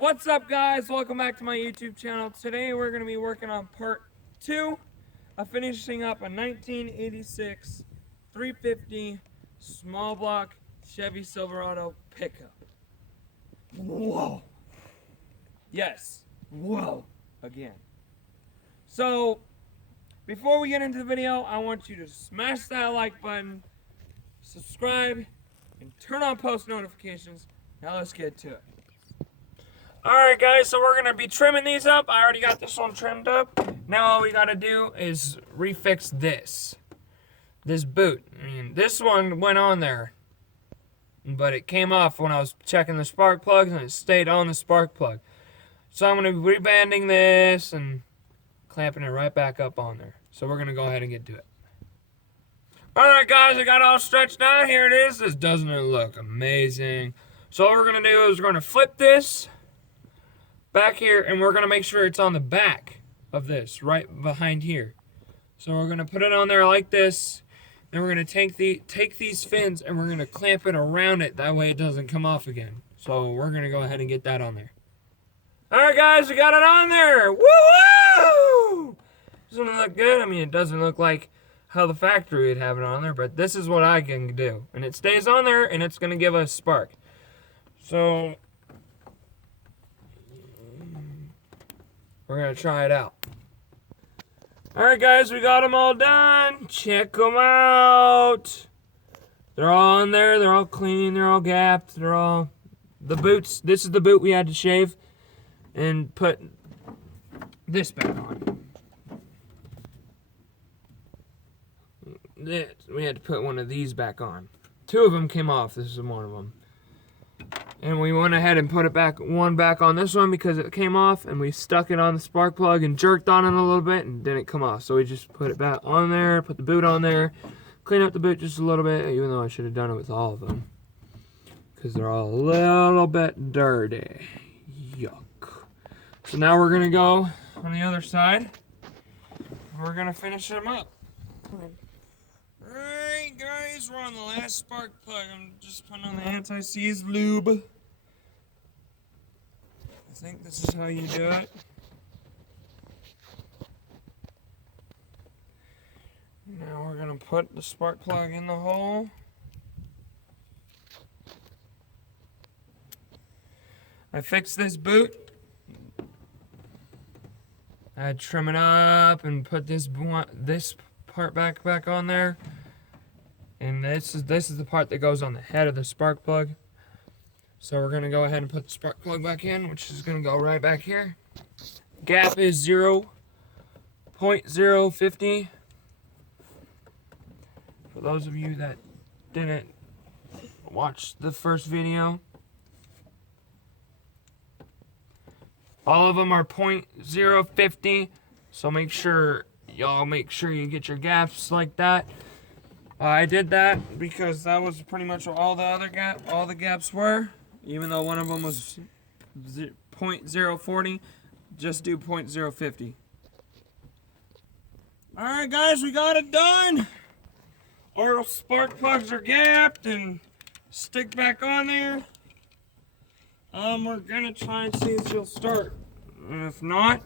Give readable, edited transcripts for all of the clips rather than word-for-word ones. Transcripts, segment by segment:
What's up, guys? Welcome back to my YouTube channel. Today we're going to be working on part 2 of finishing up a 1986 350 small block Chevy Silverado pickup. Whoa. Yes. Whoa. Again. So, before we get into the video, I want you to smash that like button, subscribe, and turn on post notifications. Now let's get to it. Alright guys, so we're going to be trimming these up. I already got this one trimmed up. Now all we got to do is refix this boot. I mean, this one went on there, but it came off when I was checking the spark plugs and it stayed on the spark plug. So I'm going to be rebanding this and clamping it right back up on there. So we're going to go ahead and get to it. Alright guys, I got it all stretched out. Here it is. This doesn't it look amazing? So what we're going to do is we're going to flip this back here, and we're going to make sure it's on the back of this, right behind here. So we're going to put it on there like this, then we're going to take these fins and we're going to clamp it around it, that way it doesn't come off again. So we're going to go ahead and get that on there. Alright guys, we got it on there! Woo-hoo! Doesn't it look good? I mean, it doesn't look like how the factory would have it on there, but this is what I can do. And it stays on there, and it's going to give us spark. So we're going to try it out. Alright guys, we got them all done. Check them out. They're all on there. They're all clean. They're all gapped. They're all... The boots, this is the boot we had to shave and put this back on. We had to put one of these back on. Two of them came off. This is one of them. And we went ahead and put it back on this one because it came off, and we stuck it on the spark plug and jerked on it a little bit and didn't come off. So we just put it back on there, put the boot on there, clean up the boot just a little bit, even though I should have done it with all of them because they're all a little bit dirty. Yuck. So now we're gonna go on the other side. We're gonna finish them up. Alright guys, we're on the last spark plug. I'm just putting on the anti-seize lube. I think this is how you do it. Now we're going to put the spark plug in the hole. I fixed this boot. I trim it up and put this part back on there. And this is the part that goes on the head of the spark plug. So we're going to go ahead and put the spark plug back in, which is going to go right back here. Gap is 0.050. For those of you that didn't watch the first video, all of them are 0.050. So make sure you get your gaps like that. I did that because that was pretty much all the gaps were. Even though one of them was 0.040, just do 0.050. Alright guys, we got it done. Our spark plugs are gapped and stick back on there. We're gonna try and see if she'll start. And if not,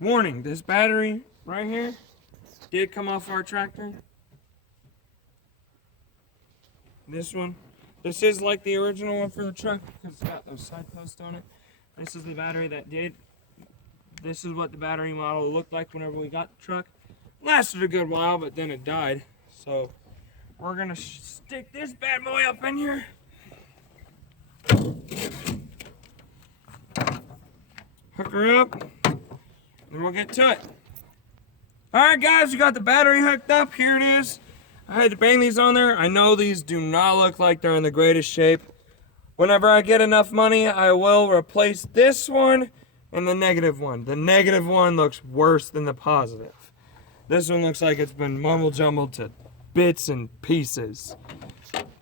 warning, this battery right here did come off our tractor. This one. This is like the original one for the truck because it's got those side posts on it. This is the battery that did. This is what the battery model looked like whenever we got the truck. Lasted a good while, but then it died. So we're going to stick this bad boy up in here. Hook her up. And we'll get to it. Alright guys, we got the battery hooked up. Here it is. I had to bang these on there. I know these do not look like they're in the greatest shape. Whenever I get enough money, I will replace this one and the negative one. The negative one looks worse than the positive. This one looks like it's been mumble-jumbled to bits and pieces.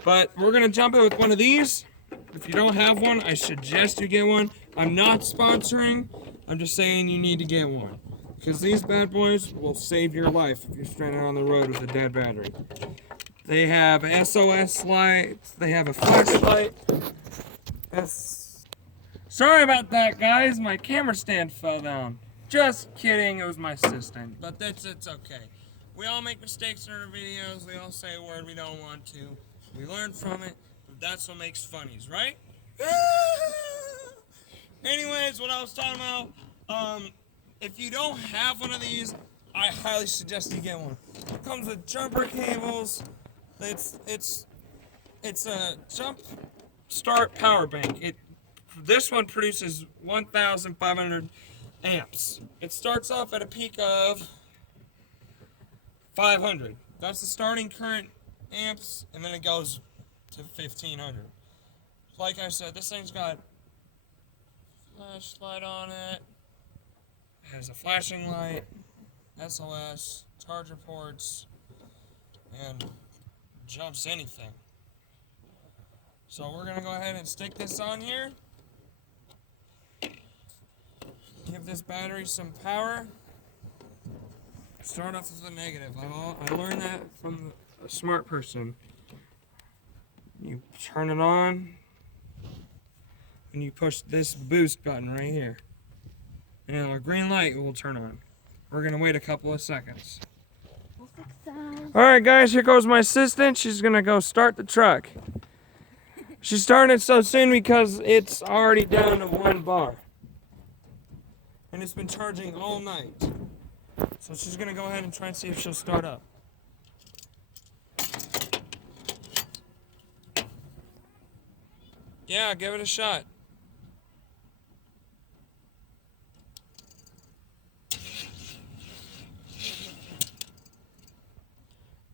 But we're going to jump it with one of these. If you don't have one, I suggest you get one. I'm not sponsoring. I'm just saying you need to get one. Because these bad boys will save your life if you're stranded on the road with a dead battery. They have SOS lights. They have a flashlight. Sorry about that, guys. My camera stand fell down. Just kidding. It was my assistant. But it's okay. We all make mistakes in our videos. We all say a word we don't want to. We learn from it. But that's what makes funnies, right? Anyways, what I was talking about, if you don't have one of these, I highly suggest you get one. It comes with jumper cables. It's a jump start power bank. This one produces 1,500 amps. It starts off at a peak of 500. That's the starting current amps, and then it goes to 1,500. Like I said, this thing's got flashlight on it. It has a flashing light, SOS, charger ports, and jumps anything. So we're gonna go ahead and stick this on here. Give this battery some power. Start off with a negative. I learned that from a smart person. You turn it on, and you push this boost button right here. And a green light will turn on. We're gonna wait a couple of seconds. Alright guys, here goes my assistant. She's gonna go start the truck. She's starting it so soon because it's already down to 1 bar. And it's been charging all night. So she's gonna go ahead and try and see if she'll start up. Yeah, give it a shot.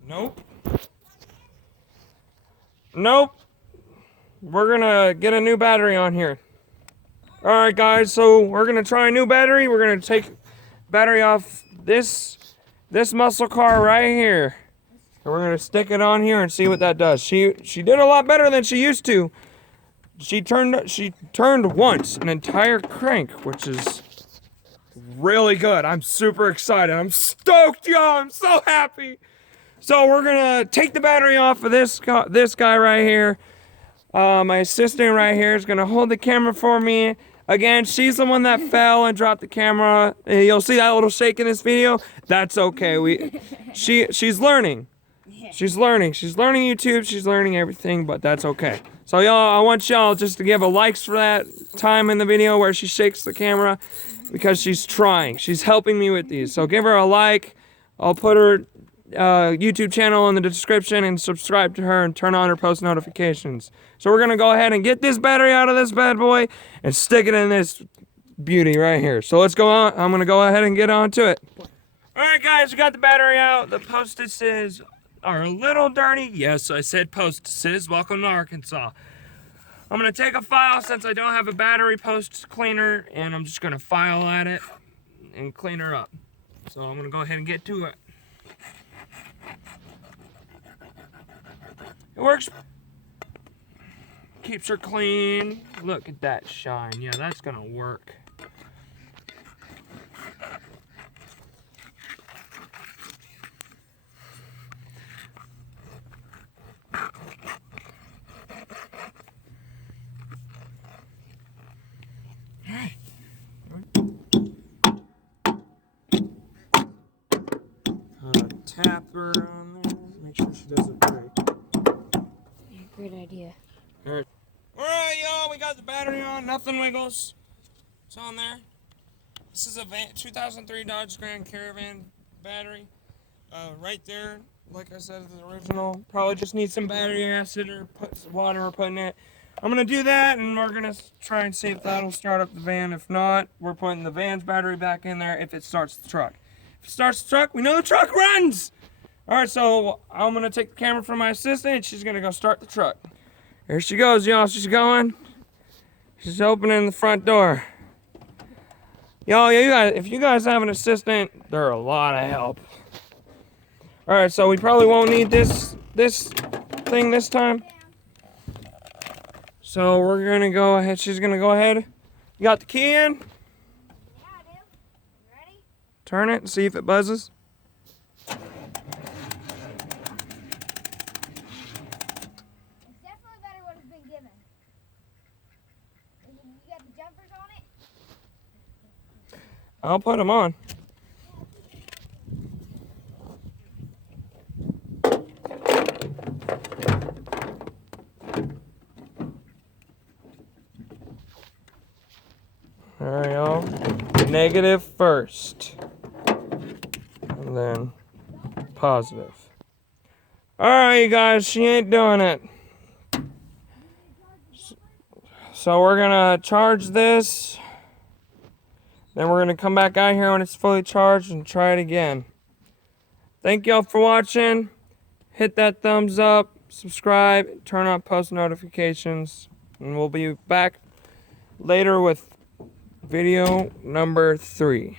Nope. Nope. We're gonna get a new battery on here. Alright guys, so we're gonna try a new battery. We're gonna take battery off this muscle car right here. And we're gonna stick it on here and see what that does. She did a lot better than she used to. She turned once an entire crank, which is really good. I'm super excited. I'm stoked, y'all. I'm so happy. So we're gonna take the battery off of this guy right here. My assistant right here is gonna hold the camera for me. Again, she's the one that fell and dropped the camera. You'll see that little shake in this video. That's okay. She's learning. She's learning. She's learning YouTube. She's learning everything, but that's okay. So y'all, I want y'all just to give a likes for that time in the video where she shakes the camera because she's trying. She's helping me with these. So give her a like. I'll put her YouTube channel in the description and subscribe to her and turn on her post notifications. So we're gonna go ahead and get this battery out of this bad boy and stick it in this beauty right here. So let's go on. I'm gonna go ahead and get on to it. Alright guys, we got the battery out. The postices are a little dirty. Yes, I said postices. Welcome to Arkansas. I'm gonna take a file since I don't have a battery post cleaner, and I'm just gonna file at it and clean her up. So I'm gonna go ahead and get to it. It works. Keeps her clean. Look at that shine. Yeah, that's gonna work. Alright. Tap her on there. Make sure she does it right. Yeah, great idea. Alright, y'all, we got the battery on. Nothing wiggles. It's on there. This is a 2003 Dodge Grand Caravan battery. Right there, like I said, the original. Probably just needs some battery acid or put some water or put in it. I'm going to do that, and we're going to try and see if that'll start up the van. If not, we're putting the van's battery back in there if it starts the truck. If it starts the truck, we know the truck runs! Alright, so I'm going to take the camera from my assistant, and she's going to go start the truck. Here she goes, y'all. She's going. She's opening the front door. Y'all, if you guys have an assistant, they're a lot of help. Alright, so we probably won't need this thing this time. So we're gonna go ahead. She's gonna go ahead. You got the key in? Yeah, I do. You ready? Turn it and see if it buzzes. It's definitely better what has been given. You got the jumper I'll put them on. There we go. Negative first. And then positive. Alright, you guys, she ain't doing it. So we're gonna charge this. Then we're gonna come back out here when it's fully charged and try it again. Thank y'all for watching. Hit that thumbs up, subscribe, turn on post notifications, and we'll be back later with video number 3.